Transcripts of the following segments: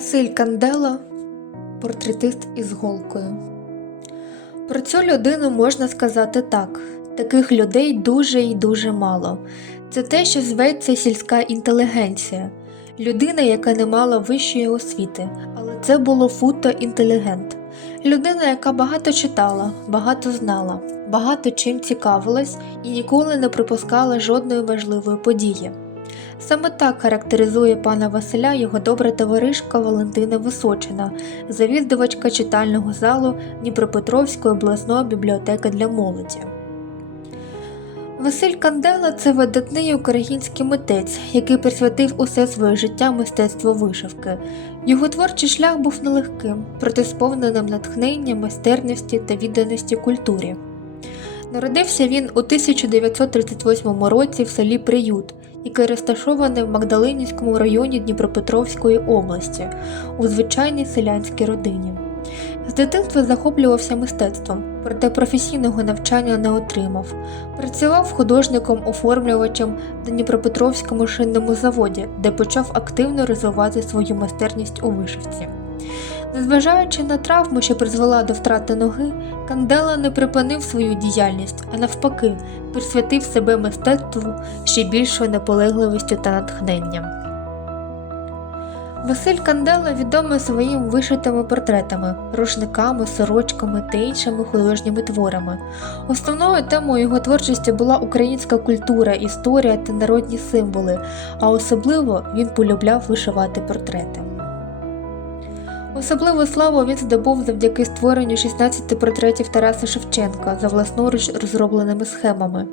Василь Кандела портретист із голкою. Про цю людину можна сказати так: таких людей дуже і дуже мало. Це те, що зветься сільська інтелігенція, людина, яка не мала вищої освіти, але це було футо інтелігент. Людина, яка багато читала, багато знала, багато чим цікавилась і ніколи не припускала жодної важливої події. Саме так характеризує пана Василя його добра товаришка Валентина Височина, завідувачка читального залу Дніпропетровської обласної бібліотеки для молоді. Василь Кандела це видатний український митець, який присвятив усе своє життя мистецтву вишивки. Його творчий шлях був нелегким, проте сповненим натхнення, майстерності та відданості культурі. Народився він у 1938 році в селі Приют, яке розташоване в Магдалинівському районі Дніпропетровської області, у звичайній селянській родині. З дитинства захоплювався мистецтвом, проте професійного навчання не отримав. Працював художником-оформлювачем на Дніпропетровському шинному заводі, де почав активно розвивати свою майстерність у вишивці. Незважаючи на травму, що призвела до втрати ноги, Кандела не припинив свою діяльність, а навпаки, присвятив себе мистецтву ще більшою наполегливістю та натхненням. Василь Кандела відомий своїм вишитими портретами, рушниками, сорочками та іншими художніми творами. Основною темою його творчості була українська культура, історія та народні символи, а особливо він полюбляв вишивати портрети. Особливу славу він здобув завдяки створенню 16 портретів Тараса Шевченка за власноруч розробленими схемами.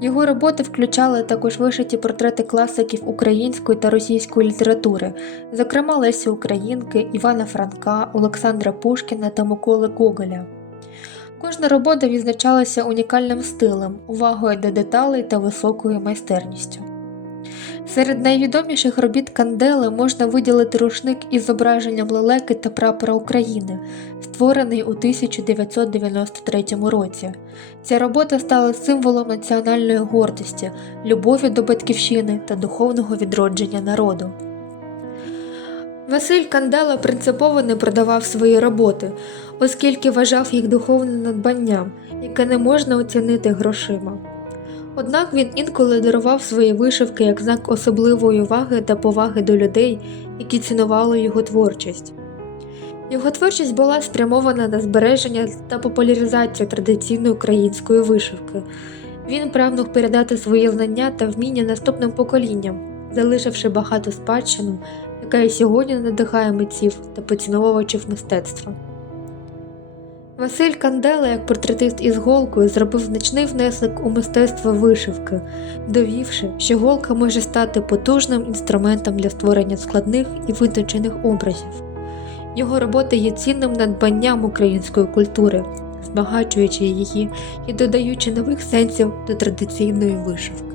Його роботи включали також вишиті портрети класиків української та російської літератури, зокрема Лесі Українки, Івана Франка, Олександра Пушкіна та Миколи Гоголя. Кожна робота відзначалася унікальним стилем, увагою до деталей та високою майстерністю. Серед найвідоміших робіт Кандели можна виділити рушник із зображенням лелеки та прапора України, створений у 1993 році. Ця робота стала символом національної гордості, любові до батьківщини та духовного відродження народу. Василь Кандела принципово не продавав свої роботи, оскільки вважав їх духовним надбанням, яке не можна оцінити грошима. Однак він інколи дарував свої вишивки як знак особливої уваги та поваги до людей, які цінували його творчість. Його творчість була спрямована на збереження та популяризацію традиційної української вишивки. Він прагнув передати свої знання та вміння наступним поколінням, залишивши багато спадщину, яка і сьогодні надихає митців та поціновувачів мистецтва. Василь Кандела, як портретист із голкою, зробив значний внесок у мистецтво вишивки, довівши, що голка може стати потужним інструментом для створення складних і витончених образів. Його робота є цінним надбанням української культури, збагачуючи її і додаючи нових сенсів до традиційної вишивки.